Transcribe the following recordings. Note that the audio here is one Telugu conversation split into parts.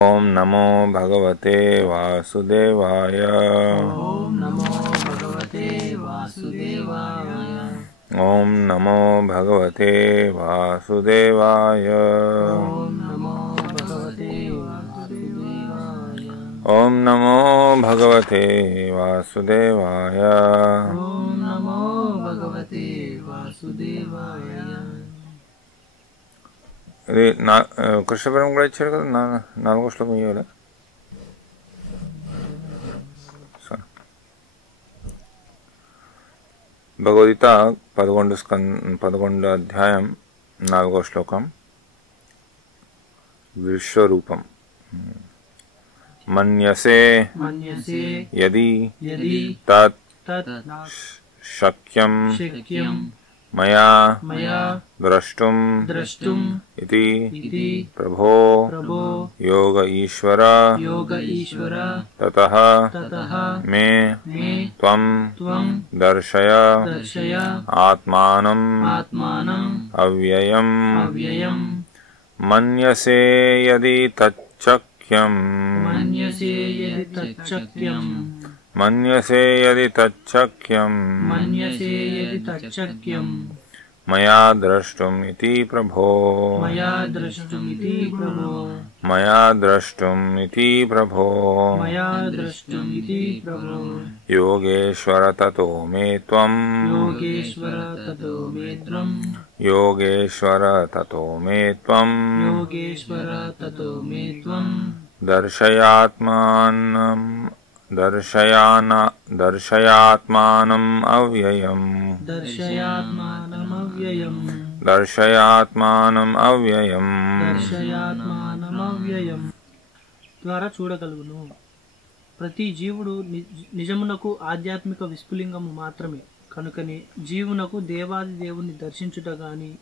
ओम नमो भगवते वासुदेवाय। ओम नमो भगवते वासुदेवाय। ओम नमो भगवते वासुदेवाय। ओम नमो भगवते वासुदेवाय। ओम नमो भगवते वासुदेवाय। ओम नमो भगवते वासुदेवाय। ఇది కృష్ణపురం కూడా ఇచ్చారు కదా, నాలుగో శ్లోకం ఇవ్వాలి. భగవద్గీత 11 అధ్యాయం 4వ శ్లోకం. విశ్వరూపం. మన్యసే యది తత్ శక్యం మయా ద్రష్టుం ఇతి ప్రభో యోగ ఈశ్వర తతః మే త్వం దర్శయ ఆత్మానం అవ్యయం. మన్యసే యది తచ్చక్యం మన్యసే యది తచ్చక్యం మయా ద్రష్టుం ఇతి ప్రభో మయా ద్రష్టుం ఇతి ప్రభో యోగేశ్వర తతో మే త్వం యోగేశ్వర తతో మే త్వం దర్శయాత్మానం దర్శయాత్మానం అవ్యయం దర్శయాత్మానం అవ్యయం ద్వారా చూడగలుగును. ప్రతి జీవుడు నిజమునకు ఆధ్యాత్మిక విస్ఫులింగము మాత్రమే. కనుకనే జీవునకు దేవాది దేవుని దర్శించుట గాని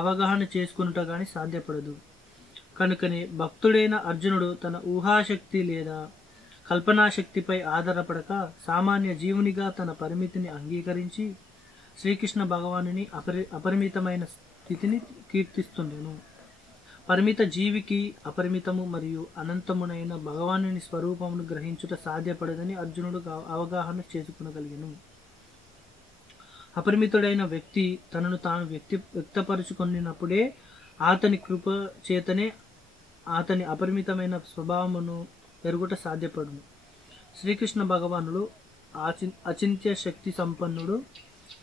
అవగాహన చేసుకునుట గాని సాధ్యపడదు. కనుకనే భక్తుడైన అర్జునుడు తన ఊహాశక్తి లేదా కల్పనాశక్తిపై ఆధారపడక సామాన్య జీవునిగా తన పరిమితిని అంగీకరించి శ్రీకృష్ణ భగవానుని అపరిమితమైన స్థితిని కీర్తిస్తుండెను. పరిమిత జీవికి అపరిమితము మరియు అనంతమునైన భగవానుని స్వరూపమును గ్రహించుట సాధ్యపడదని అర్జునుడు అవగాహన చేసుకునగలిగెను. అపరిమితుడైన వ్యక్తి తనను తాను వ్యక్తపరుచుకున్నప్పుడే అతని కృప చేతనే అతని అపరిమితమైన స్వభావమును ఎరుగుట సాధ్యపడును. శ్రీకృష్ణ భగవానుడు అచింత్య శక్తి సంపన్నుడు.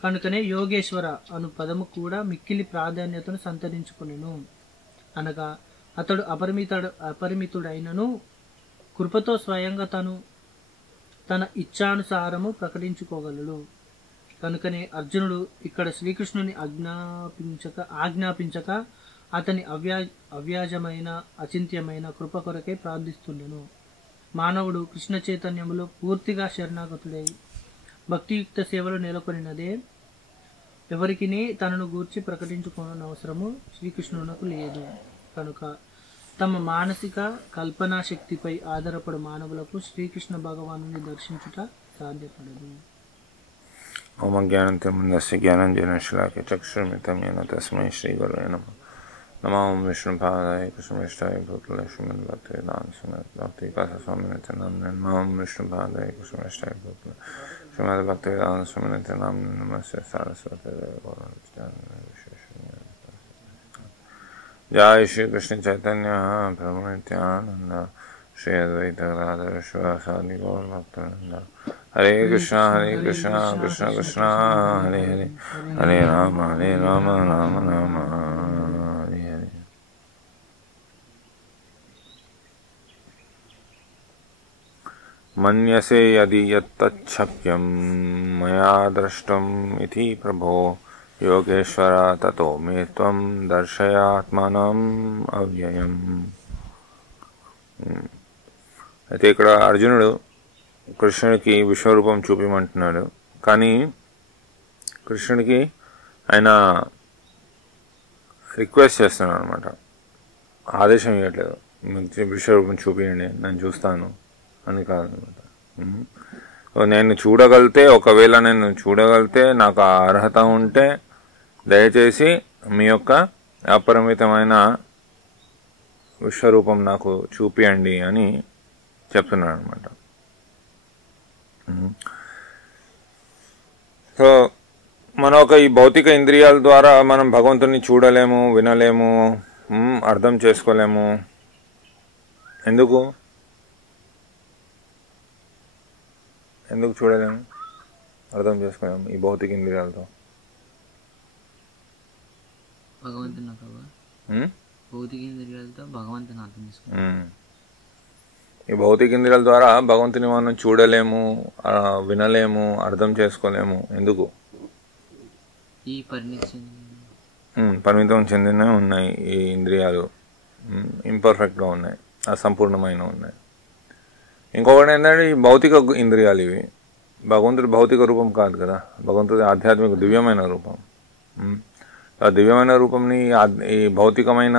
కనుకనే యోగేశ్వర అను పదము కూడా మిక్కిలి ప్రాధాన్యతను సంతరించుకునేను. అనగా అతడు అపరిమితుడైనను కృపతో స్వయంగా తన ఇచ్ఛానుసారము ప్రకటించుకోగలడు. కనుకనే అర్జునుడు ఇక్కడ శ్రీకృష్ణుని ఆజ్ఞాపించక అతని అవ్యాజమైన అచింత్యమైన కృప కొరకై ప్రార్థిస్తుండెను. మానవుడు కృష్ణ చైతన్యములో పూర్తిగా శరణాగతుడై భక్తియుక్త సేవలు నెలకొనినదే ఎవరికిని తనను గూర్చి ప్రకటించుకోని అవసరము శ్రీకృష్ణునకు లేదు. కనుక తమ మానసిక కల్పనా శక్తిపై ఆధారపడు మానవులకు శ్రీకృష్ణ భగవానుని దర్శించుట సాధ్యపడదు. ఓం అజ్ఞానంతిమిరస్య జ్ఞానాంజనశలాకయ చక్షుర్మిలితం యేన తస్మై శ్రీగురవే నమః. నమో విష్ణుపాదాయ కృష్ణేష్టాయ భూతలే శ్రీమద్ భక్తివేదాంత స్వామినిత్య నామ్నే. నమో విష్ణుపాదాయ కృష్ణేష్టాయ భూతలే శ్రీమద్ భక్తివేదాంత స్వామినిత్య నామ్నే. నమస్తే సరస్వతి జయ శ్రీ కృష్ణ చైతన్య ప్రభు నిత్యానంద శ్రీ అద్వైత గదాధర శివాసాది గౌర భక్తవృంద. హరే కృష్ణ కృష్ణ కృష్ణ హరే హరే హరే రామ రామ రామ హరే హరే. మన్యసే యది యత్తచ్చక్యం మయా ద్రష్టుం ఇతి ప్రభో యోగేశ్వర తతో మే త్వం దర్శయాత్మానం అవ్యయం. అయితే ఇక్కడ అర్జునుడు కృష్ణుడికి విశ్వరూపం చూపించమంటున్నాడు. కానీ కృష్ణుడికి ఆయన రిక్వెస్ట్ చేస్తున్నాడు అనమాట, ఆదేశం ఇవ్వట్లేదు. విశ్వరూపం చూపించండి, నేను చూస్తాను అని కాదనమాట. నేను చూడగలితే, ఒకవేళ నేను చూడగలితే, నాకు ఆ అర్హత ఉంటే దయచేసి మీ యొక్క అపరిమితమైన విశ్వరూపం నాకు చూపియండి అని చెప్తున్నాడు అనమాట. సో మన ఈ భౌతిక ఇంద్రియాల ద్వారా మనం భగవంతుని చూడలేము, వినలేము, అర్థం చేసుకోలేము. ఎందుకు చూడలేము, అర్థం చేసుకోలేము ఈ భౌతిక ఇంద్రియాలతో? భగవంతుని భౌతిక ఇంద్రియాలతో భగవంతుని అర్థం చేసుకోలేము. ఈ భౌతిక ఇంద్రియాల ద్వారా భగవంతుని మనం చూడలేము, వినలేము, అర్థం చేసుకోలేము. ఎందుకు? ఈ పరిమితం చెందినవి ఉన్నాయి. ఈ ఇంద్రియాలు ఇంపర్ఫెక్ట్గా ఉన్నాయి, అసంపూర్ణమైన ఉన్నాయి. ఇంకొకటి ఏంటంటే ఈ భౌతిక ఇంద్రియాలు ఇవి భగవంతుడి భౌతిక రూపం కాదు కదా, భగవంతుడి ఆధ్యాత్మిక దివ్యమైన రూపం. ఆ దివ్యమైన రూపంని ఈ భౌతికమైన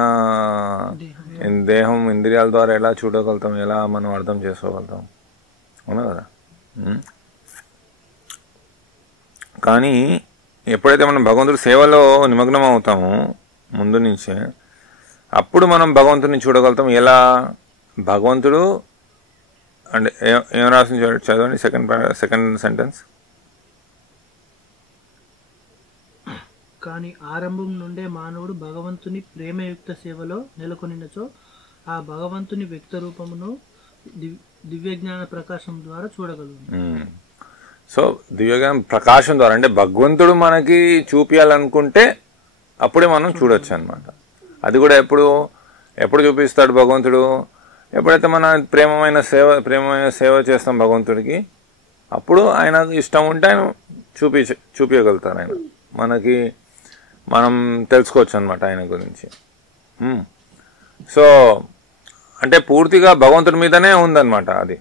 దేహం ఇంద్రియాల ద్వారా ఎలా చూడగలుగుతాం, ఎలా మనం అర్థం చేసుకోగలుగుతాం? అవునా కదా. కానీ ఎప్పుడైతే మనం భగవంతుడి సేవలో నిమగ్నం అవుతామో ముందు నుంచే, అప్పుడు మనం భగవంతుడిని చూడగలుగుతాం. ఎలా? భగవంతుడు అంటే ఏం రాసింది చదవండి, సెకండ్ సెంటెన్స్. కానీ ఆరంభం నుండే మానవుడు భగవంతుని ప్రేమయుక్త సేవలో నెలకొనినచో ఆ భగవంతుని వ్యక్త రూపమును దివ్యజ్ఞాన ప్రకాశం ద్వారా చూడగలరు. సో దివ్యజ్ఞాన ప్రకాశం ద్వారా అంటే భగవంతుడు మనకి చూపించాలనుకుంటే అప్పుడే మనం చూడొచ్చు అనమాట. అది కూడా ఎప్పుడు చూపిస్తాడు భగవంతుడు? ఎప్పుడైతే మన ప్రేమమైన సేవ చేస్తాం భగవంతుడికి, అప్పుడు ఆయన ఇష్టం ఉంటే ఆయన చూపించగలుగుతారు. ఆయన మనం తెలుసుకోవచ్చు అనమాట ఆయన గురించి. సో అంటే పూర్తిగా భగవంతుడి మీదనే ఉందన్నమాట. అది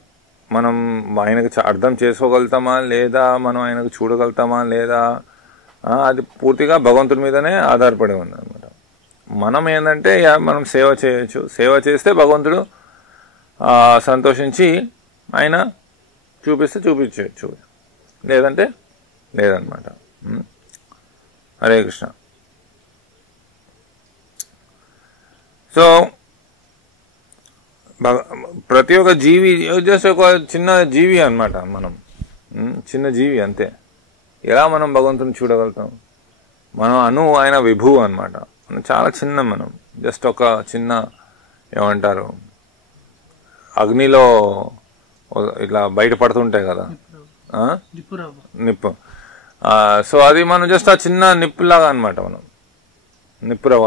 మనం ఆయనకు అర్థం చేసుకోగలుగుతామా లేదా, మనం ఆయనకు చూడగలుగుతామా లేదా, అది పూర్తిగా భగవంతుడి మీదనే ఆధారపడి ఉందన్నమాట. మనం ఏంటంటే మనం సేవ చేయొచ్చు, సేవ చేస్తే భగవంతుడు సంతోషించి ఆయన చూపించవచ్చు, లేదంటే లేదన్నమాట. హరే కృష్ణ. సో ప్రతి ఒక్క జీవి జస్ట్ ఒక చిన్న జీవి అన్నమాట. మనం చిన్న జీవి అంతే. ఎలా మనం భగవంతుని చూడగలుగుతాం? మనం ఆయన విభువు అన్నమాట. చాలా చిన్న, మనం జస్ట్ ఒక చిన్న ఏమంటారు అగ్నిలో ఇట్లా బయటపడుతుంటాయి కదా నిప్పు. సో అది మనం జస్ట్ ఆ చిన్న నిప్పులాగా అనమాట. మనం నిప్పురవ.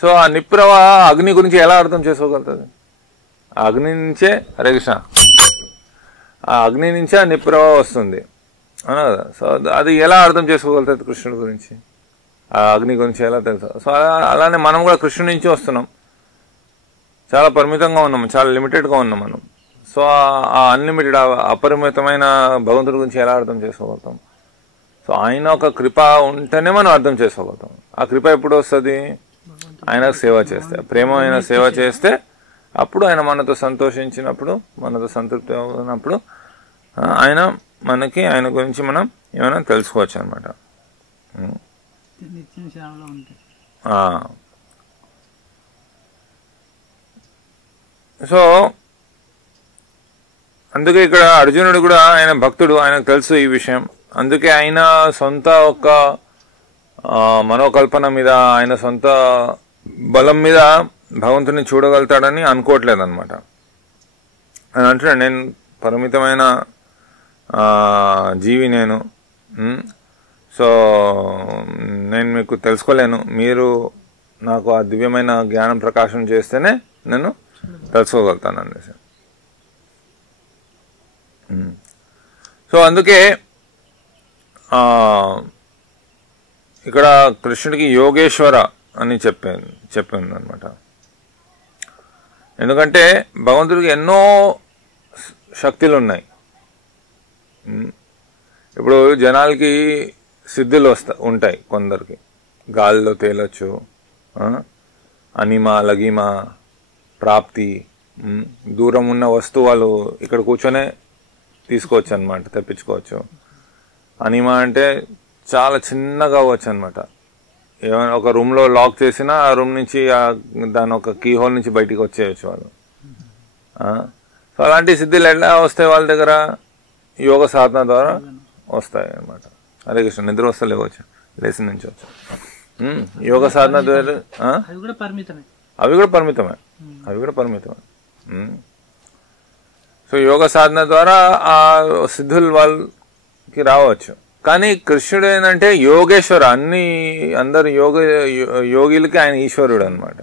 సో ఆ నిప్పురవ అగ్ని గురించి ఎలా అర్థం చేసుకోగలుగుతుంది? ఆ అగ్ని నుంచే, హరే కృష్ణ, ఆ అగ్ని నుంచే ఆ నిప్పురవ వస్తుంది, అవునా కదా. సో అది ఎలా అర్థం చేసుకోగలుగుతుంది కృష్ణుడి గురించి? ఆ అగ్ని గురించి ఎలా తెలుసు? సో అలానే మనం కూడా కృష్ణుడి నుంచి వస్తున్నాం, చాలా పరిమితంగా ఉన్నాం, చాలా లిమిటెడ్గా ఉన్నాం మనం. సో ఆ అన్లిమిటెడ్ అపరిమితమైన భగవంతుడి గురించి ఎలా అర్థం చేసుకోగలుగుతాం? సో ఆయన ఒక కృప ఉంటేనే మనం అర్థం చేసుకోగలుగుతాం. ఆ కృప ఎప్పుడు వస్తుంది? ఆయనకు సేవ చేస్తే, ప్రేమైన సేవ చేస్తే, అప్పుడు ఆయన మనతో సంతోషించినప్పుడు, మనతో సంతృప్తి ఉన్నప్పుడు ఆయన గురించి మనం ఏమైనా తెలుసుకోవచ్చు అనమాట. సో అందుకే ఇక్కడ అర్జునుడు కూడా ఆయన భక్తుడు, ఆయనకు తెలుసు ఈ విషయం. అందుకే ఆయన సొంత ఒక మనోకల్పన మీద, ఆయన సొంత బలం మీద భగవంతుని చూడగలుగుతాడని అనుకోవట్లేదు అనమాట. ఆయన అంటున్నాడు, నేను పరిమితమైన జీవి, నేను సో నేను మీకు తెలుసుకోలేను, మీరు నాకు ఆ దివ్యమైన జ్ఞానం ప్రకాశం చేస్తేనే నేను తెలుసుకోగలుగుతాను అనేసి. సో అందుకే ఇక్కడ కృష్ణుడికి యోగేశ్వర అని చెప్పింది అనమాట. ఎందుకంటే భగవంతుడికి ఎన్నో శక్తులు ఉన్నాయి. ఇప్పుడు జనాలకి సిద్ధులు ఉంటాయి, కొందరికి గాలిలో తేలొచ్చు, అనిమ లగిమ ప్రాప్తి, దూరం ఉన్న వస్తువులు ఇక్కడ కూర్చొనే తీసుకోవచ్చు అనమాట, తెప్పించుకోవచ్చు. అనిమ అంటే చాలా చిన్నగా అవ్వచ్చు అనమాట, ఏమైనా ఒక రూమ్లో లాక్ చేసినా ఆ రూమ్ నుంచి దాని ఒక కీ హోల్ నుంచి బయటికి వచ్చేయచ్చు వాళ్ళు. సో అలాంటి సిద్ధులు ఎలా వస్తాయి వాళ్ళ దగ్గర? యోగ సాధన ద్వారా వస్తాయి అన్నమాట. హరే కృష్ణ. నిద్ర వస్తా లేవచ్చు, లేచి నుంచి వచ్చు. యోగ సాధన ద్వారా అవి కూడా పరిమితమే. అవి కూడా పరిమితమే. సో యోగ సాధన ద్వారా ఆ సిద్ధులు వాళ్ళకి రావచ్చు. కానీ కృష్ణుడు ఏంటంటే యోగేశ్వర, అందరు యోగిలకి ఆయన ఈశ్వరుడు అనమాట.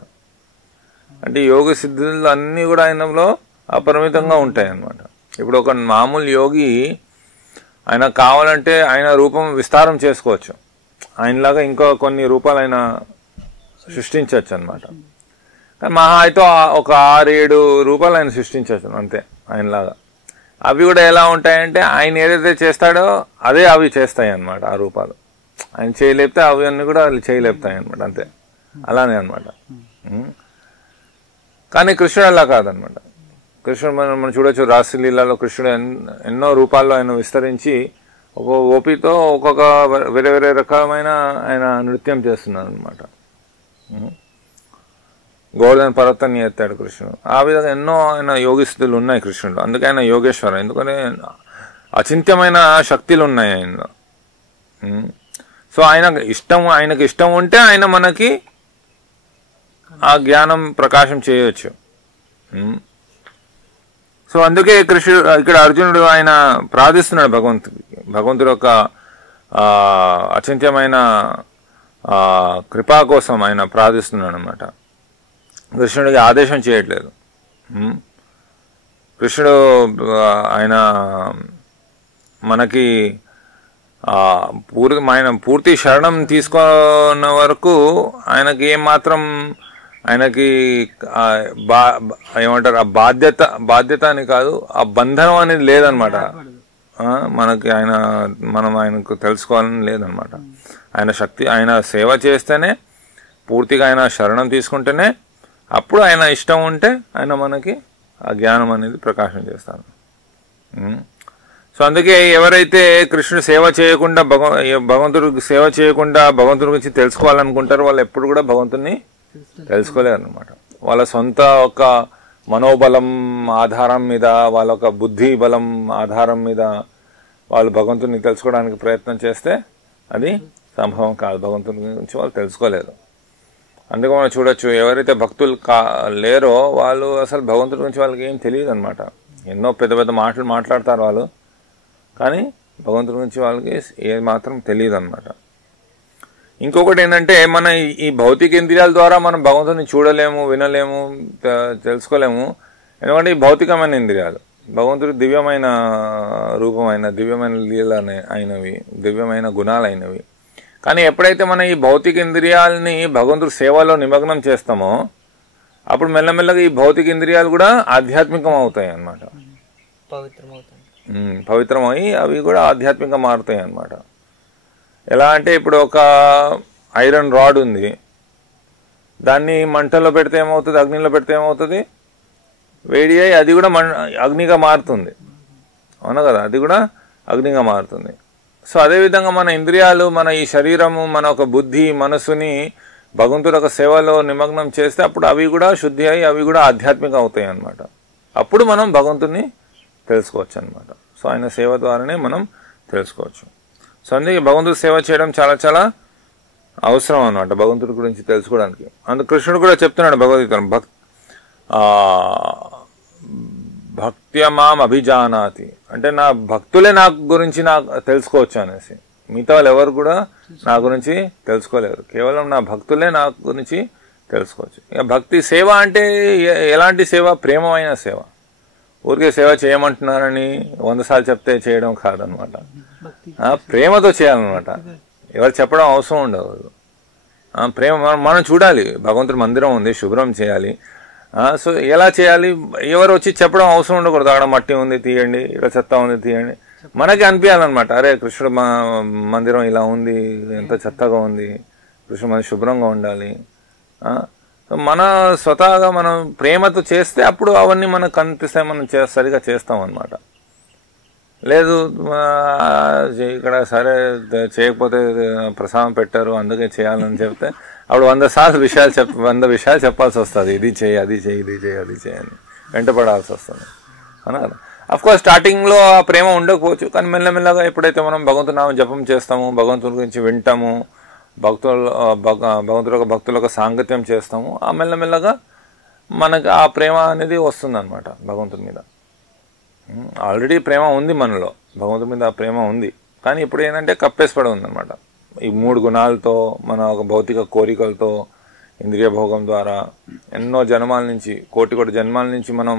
అంటే యోగ సిద్ధులు అన్నీ కూడా ఆయనలో అపరిమితంగా ఉంటాయి అన్నమాట. ఇప్పుడు ఒక మామూలు యోగి ఆయన కావాలంటే ఆయన రూపం విస్తారం చేసుకోవచ్చు, ఆయనలాగా ఇంకో కొన్ని రూపాలు ఆయన సృష్టించవచ్చు అనమాట. కానీ మహా అయితే ఒక 6-7 రూపాలు ఆయన సృష్టించవచ్చు అంతే ఆయనలాగా. అవి కూడా ఎలా ఉంటాయంటే ఆయన ఏదైతే చేస్తాడో అదే అవి చేస్తాయి అన్నమాట. ఆ రూపాలు ఆయన చేయలేపితే అవి అన్నీ కూడా వాళ్ళు చేయలేపుతాయి అనమాట, అంతే. అలానే అనమాట. కానీ కృష్ణుడు అలా కాదనమాట. కృష్ణుడు మనం చూడొచ్చు రాసలీలలో కృష్ణుడు ఎన్నో రూపాల్లో ఆయన విస్తరించి ఒక ఓపితో ఒక్కొక్క వేరే వేరే రకమైన ఆయన నృత్యం చేస్తున్నాడు అనమాట. గోవర్ధన పర్వతాన్ని ఎత్తాడు కృష్ణుడు. ఆ విధంగా ఎన్నో ఆయన యోగిస్తులు ఉన్నాయి కృష్ణుడు. అందుకే ఆయన యోగేశ్వర, ఎందుకని అచింత్యమైన శక్తులు ఉన్నాయి ఆయనలో. సో ఆయనకి ఇష్టం ఉంటే ఆయన మనకి ఆ జ్ఞానం ప్రకాశం చేయొచ్చు. సో అందుకే కృష్ణుడు ఇక్కడ అర్జునుడు ఆయన ప్రార్థిస్తున్నాడు భగవంతుడు యొక్క అచింత్యమైన కృపా కోసం ఆయన ప్రార్థిస్తున్నాడు అనమాట. కృష్ణుడికి ఆదేశం చేయట్లేదు. కృష్ణుడు ఆయన మనకి ఆయన పూర్తి శరణం తీసుకున్న వరకు ఆయనకి ఏమాత్రం ఆయనకి ఏమంటారు ఆ బాధ్యత అని కాదు, ఆ బంధనం అనేది లేదనమాట మనకి. మనం ఆయనకు తెలుసుకోవాలని లేదనమాట. ఆయన శక్తి, ఆయన సేవ చేస్తేనే, పూర్తిగా ఆయన శరణం తీసుకుంటేనే అప్పుడు ఆయన ఇష్టం ఉంటే ఆయన మనకి ఆ జ్ఞానం అనేది ప్రకాశం చేస్తాను. సో అందుకే ఎవరైతే కృష్ణుడు సేవ చేయకుండా భగవంతుడికి సేవ చేయకుండా భగవంతుడి గురించి తెలుసుకోవాలనుకుంటారో వాళ్ళు ఎప్పుడు కూడా భగవంతుడిని తెలుసుకోలేరు అనమాట. వాళ్ళ సొంత ఒక మనోబలం ఆధారం మీద, వాళ్ళ ఒక బుద్ధి బలం ఆధారం మీద వాళ్ళు భగవంతుడిని తెలుసుకోవడానికి ప్రయత్నం చేస్తే అది సంభవం కాదు. భగవంతుడి గురించి వాళ్ళు తెలుసుకోలేరు. అందుకే మనం చూడొచ్చు, ఎవరైతే భక్తులు లేరో వాళ్ళు అసలు భగవంతుడి గురించి వాళ్ళకి ఏం తెలియదు అనమాట. ఎన్నో పెద్ద పెద్ద మాటలు మాట్లాడతారు వాళ్ళు, కానీ భగవంతుడి గురించి వాళ్ళకి ఏ మాత్రం తెలియదు అనమాట. ఇంకొకటి ఏంటంటే, మన ఈ భౌతిక ఇంద్రియాల ద్వారా మనం భగవంతుడిని చూడలేము, వినలేము, తెలుసుకోలేము. ఎందుకంటే ఈ భౌతికమైన ఇంద్రియాలు భగవంతుడి దివ్యమైన రూపమైన, దివ్యమైన లీలనే అయినవి, దివ్యమైన గుణాలు అయినవి. కానీ ఎప్పుడైతే మనం ఈ భౌతిక ఇంద్రియాలని భగవంతుడి సేవలో నిమగ్నం చేస్తామో అప్పుడు మెల్లమెల్లగా ఈ భౌతిక ఇంద్రియాలు కూడా ఆధ్యాత్మికం అవుతాయి అన్నమాట. పవిత్రమై అవి కూడా ఆధ్యాత్మికంగా మారుతాయి అన్నమాట. ఎలా అంటే ఇప్పుడు ఒక ఐరన్ రాడ్ ఉంది, దాన్ని మంటల్లో పెడితే ఏమవుతుంది, అగ్నిలో పెడితే ఏమవుతుంది, వేడి అయి అది కూడా అగ్నిగా మారుతుంది, అవునా కదా, అది కూడా అగ్నిగా మారుతుంది. సో అదేవిధంగా మన ఇంద్రియాలు, మన ఈ శరీరము, మన ఒక బుద్ధి మనసుని భగవంతుడి ఒక సేవలో నిమగ్నం చేస్తే అప్పుడు అవి కూడా శుద్ధి అయి అవి కూడా ఆధ్యాత్మికంగా అవుతాయి అన్నమాట. అప్పుడు మనం భగవంతుడిని తెలుసుకోవచ్చు అనమాట. సో ఆయన సేవ ద్వారానే మనం తెలుసుకోవచ్చు. సో అందుకే భగవంతుడి సేవ చేయడం చాలా చాలా అవసరం అన్నమాట భగవంతుడి గురించి తెలుసుకోవడానికి. అందుకు కృష్ణుడు కూడా చెప్తున్నాడు భగవద్గీతను, భక్త్యమాం అభిజానాతి, అంటే నా భక్తులే నా గురించి నాకు తెలుసుకోవచ్చు అనేసి. మిగతా వాళ్ళు ఎవరు కూడా నా గురించి తెలుసుకోలేరు, కేవలం నా భక్తులే నా గురించి తెలుసుకోవచ్చు. ఇక భక్తి సేవ అంటే ఎలాంటి సేవ? ప్రేమమైన సేవ. ఊరికే సేవ చేయమంటున్నారని 100 సార్లు చెప్తే చేయడం కాదనమాట. ప్రేమతో చేయాలన్నమాట. ఎవరు చెప్పడం అవసరం ఉండదు. ప్రేమ మనం చూడాలి, భగవంతుడి మందిరం ఉంది, శుభ్రం చేయాలి. సో ఎలా చేయాలి? ఎవరు వచ్చి చెప్పడం అవసరం ఉండకూడదు. అక్కడ మట్టి ఉంది తీయండి, ఇక్కడ చెత్త ఉంది తీయండి. మనకి అనిపించాలన్నమాట, అరే కృష్ణుడు మందిరం ఇలా ఉంది, ఎంత చెత్తగా ఉంది, కృష్ణుడు మంది శుభ్రంగా ఉండాలి. మన స్వతహాగా మనం ప్రేమతో చేస్తే అప్పుడు అవన్నీ మనకు కనిపిస్తాయి, మనం సరిగా చేస్తాం అన్నమాట. లేదు ఇక్కడ సరే చేయకపోతే ప్రసాదం పెట్టారు అందుకే చేయాలని చెప్తే అప్పుడు 100 సార్లు 100 విషయాలు చెప్పాల్సి వస్తుంది. ఇది చేయి, అది చేయి, ఇది చేయి, అది చేయని వెంటపడాల్సి వస్తుంది అవునా కదా. అఫ్కోర్స్ స్టార్టింగ్లో ఆ ప్రేమ ఉండకపోవచ్చు, కానీ మెల్లమెల్లగా ఎప్పుడైతే మనం భగవంతుని నామం జపం చేస్తాము, భగవంతుని గురించి వింటాము, భక్తులకు సాంగత్యం చేస్తాము, ఆ మెల్లమెల్లగా మనకు ఆ ప్రేమ అనేది వస్తుంది అనమాట భగవంతుని మీద. ఆల్రెడీ ప్రేమ ఉంది మనలో, భగవంతుని మీద ఆ ప్రేమ ఉంది, కానీ ఇప్పుడు ఏంటంటే కప్పేసిపడి ఉందన్నమాట. ఈ 3 గుణాలతో, మన ఒక భౌతిక కోరికలతో, ఇంద్రియ భోగం ద్వారా ఎన్నో జన్మాల నుంచి, కోటి జన్మాల నుంచి మనం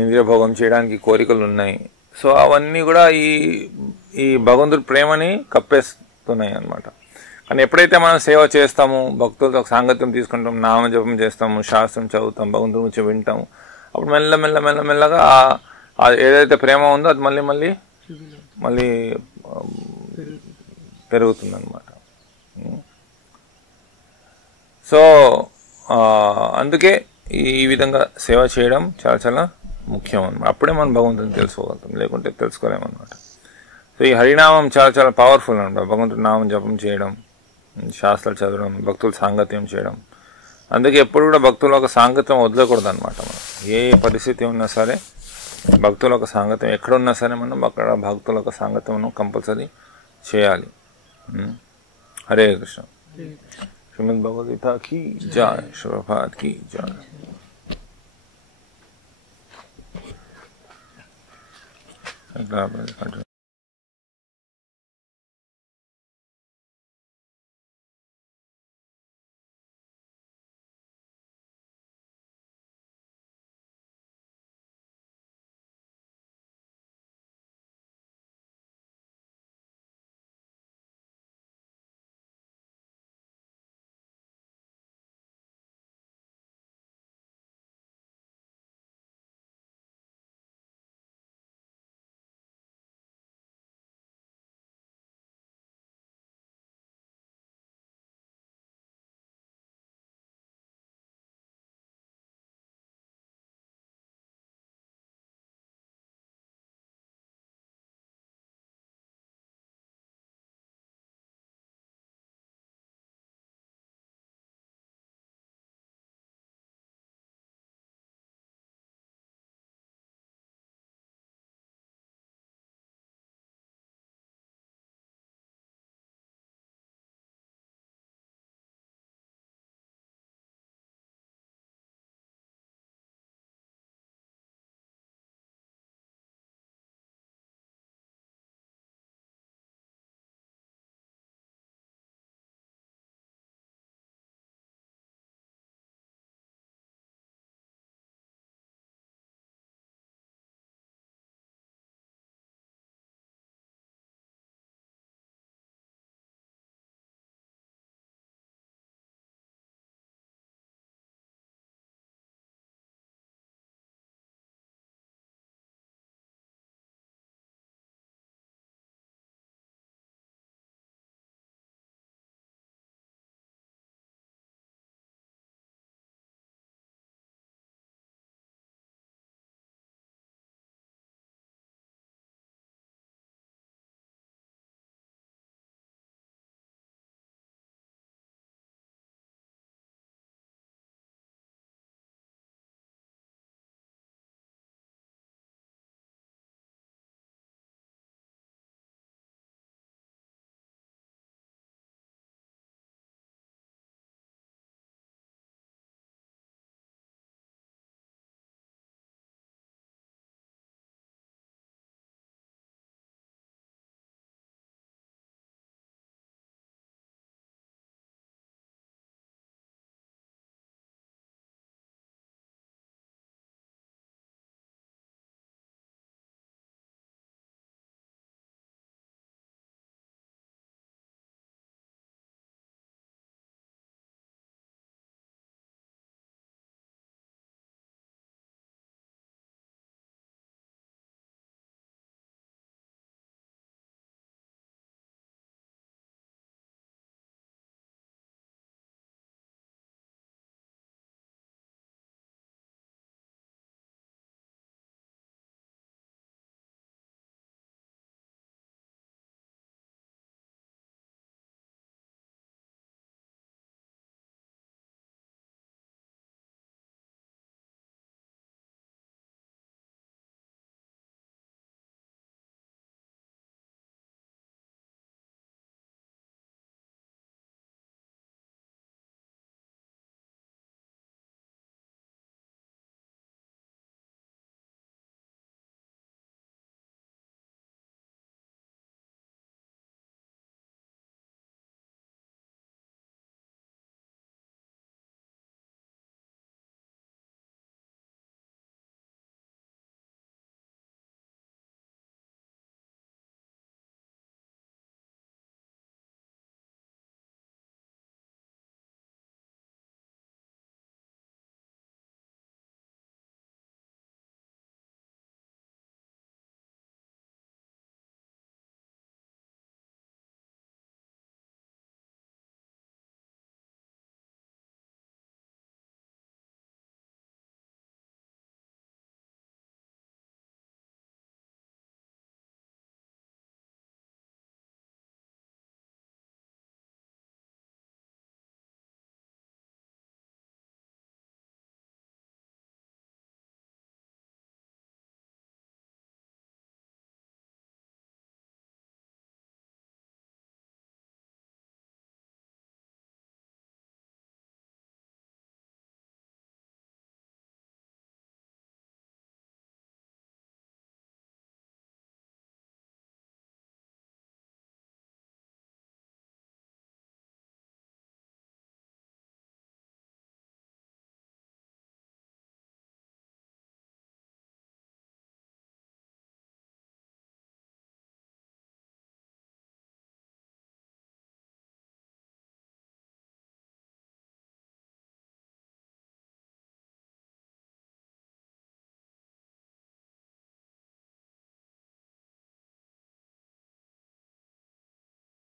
ఇంద్రియ భోగం చేయడానికి కోరికలు ఉన్నాయి. సో అవన్నీ కూడా ఈ భగవంతుడి ప్రేమని కప్పేస్తున్నాయి అన్నమాట. కానీ ఎప్పుడైతే మనం సేవ చేస్తాము, భక్తులతో సాంగత్యం తీసుకుంటాం, నామజపం చేస్తాము, శాస్త్రం చదువుతాం, భగవంతుడి గురించి వింటాము, అప్పుడు మెల్లమెల్లగా ఏదైతే ప్రేమ ఉందో అది మళ్ళీ పెరుగుతుందన్నమాట. సో అందుకే ఈ విధంగా సేవ చేయడం చాలా చాలా ముఖ్యం అన్నమాట. అప్పుడే మనం భగవంతుని తెలుసుకోగలుగుతాం, లేకుంటే తెలుసుకోలేమన్నమాట. సో ఈ హరినామం చాలా చాలా పవర్ఫుల్ అనమాట. భగవంతుడి నామం జపం చేయడం, శాస్త్రాలు చదవడం, భక్తుల సాంగత్యం చేయడం. అందుకే ఎప్పుడు కూడా భక్తుల ఒక సాంగత్యం వదలకూడదు అనమాట. మనం ఏ పరిస్థితి ఉన్నా సరే భక్తుల ఒక సాంగత్యం ఎక్కడున్నా సరే మనం అక్కడ భక్తుల ఒక సాంగత్యం మనం కంపల్సరీ చేయాలి. హరే కృష్ణ. శ్రీమద్ భగవద్గీత కీ జై, శ్రీప్రభుపాద్ కీ జై.